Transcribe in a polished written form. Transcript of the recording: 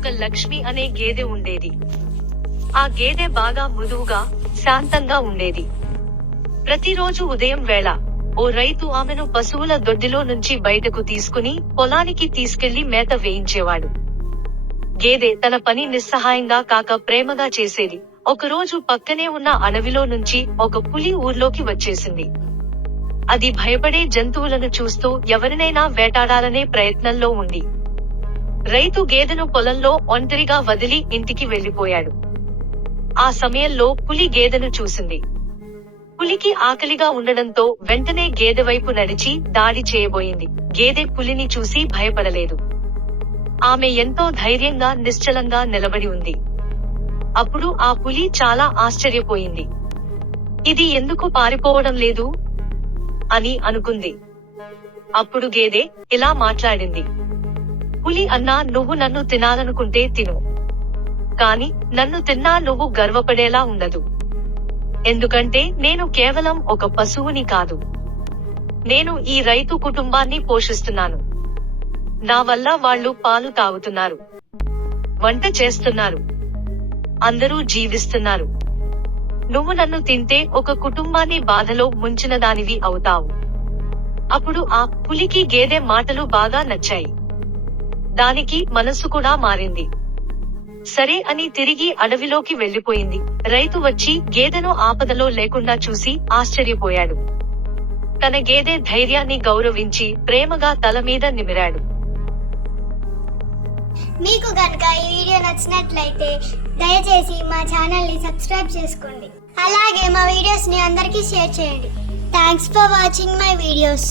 ఒక లక్ష్మి అనే గేదె ఉండేది. ఆ గేదె బాగా మృదువుగా, శాంతంగా ఉండేది. ప్రతిరోజు ఉదయం వేళ ఓ రైతు ఆమెను పశువుల దొడ్డిలో నుంచి బయటకు తీసుకుని పొలానికి తీసుకెళ్లి మేత వేయించేవాడు. గేదె తన పని నిస్సహాయంగా కాక ప్రేమగా చేసేది. ఒకరోజు పక్కనే ఉన్న అడవిలో నుంచి ఒక పులి ఊర్లోకి వచ్చేసింది. అది భయపడే జంతువులను చూస్తూ ఎవరినైనా వేటాడాలనే ప్రయత్నంలో ఉంది. రైతు గేదెను పొలంలో ఒంటరిగా వదిలి ఇంటికి వెళ్లిపోయాడు. ఆ సమయంలో పులి గేదెను చూసింది. పులికి ఆకలిగా ఉండడంతో వెంటనే గేదె వైపు నడిచి దాడి చేయబోయింది. గేదె పులిని చూసి భయపడలేదు. ఆమె ఎంతో ధైర్యంగా నిశ్చలంగా నిలబడి ఉంది. అప్పుడు ఆ పులి చాలా ఆశ్చర్యపోయింది. ఇది ఎందుకు పారిపోవడం లేదు అని అనుకుంది. అప్పుడు గేదె ఇలా మాట్లాడింది. పులి అన్నా, నువ్వు నన్ను తినాలనుకుంటే తిను. కాని నన్ను తిన్నా నువ్వు గర్వపడేలా ఉండదు. ఎందుకంటే నేను కేవలం ఒక పశువుని కాదు. నేను ఈ రైతు కుటుంబాన్ని పోషిస్తున్నాను. నా వల్ల వాళ్ళు పాలు తాగుతున్నారు, వంట చేస్తున్నారు, అందరూ జీవిస్తున్నారు. నువ్వు నన్ను తింటే ఒక కుటుంబాన్ని బాధలో ముంచిన దానివి అవుతావు. అప్పుడు ఆ పులికి గేదె మాటలు బాగా నచ్చాయి. దానికి మనసు కూడా మారింది. సరే అని తిరిగి అడవిలోకి వెళ్లిపోయింది. రైతు వచ్చి గేదెను ఆపదలో లేకుండా చూసి ఆశ్చర్యపోయాడు. తన గేదె ధైర్యాన్ని గౌరవించి ప్రేమగా తల మీద నిమిరాడు. మీకు గనుక ఈ వీడియో నచ్చినట్లయితే దయచేసి మా ఛానల్ ని సబ్స్క్రైబ్ చేసుకోండి. అలాగే మా వీడియోస్ ని అందరికీ షేర్ చేయండి. Thanks for watching my videos.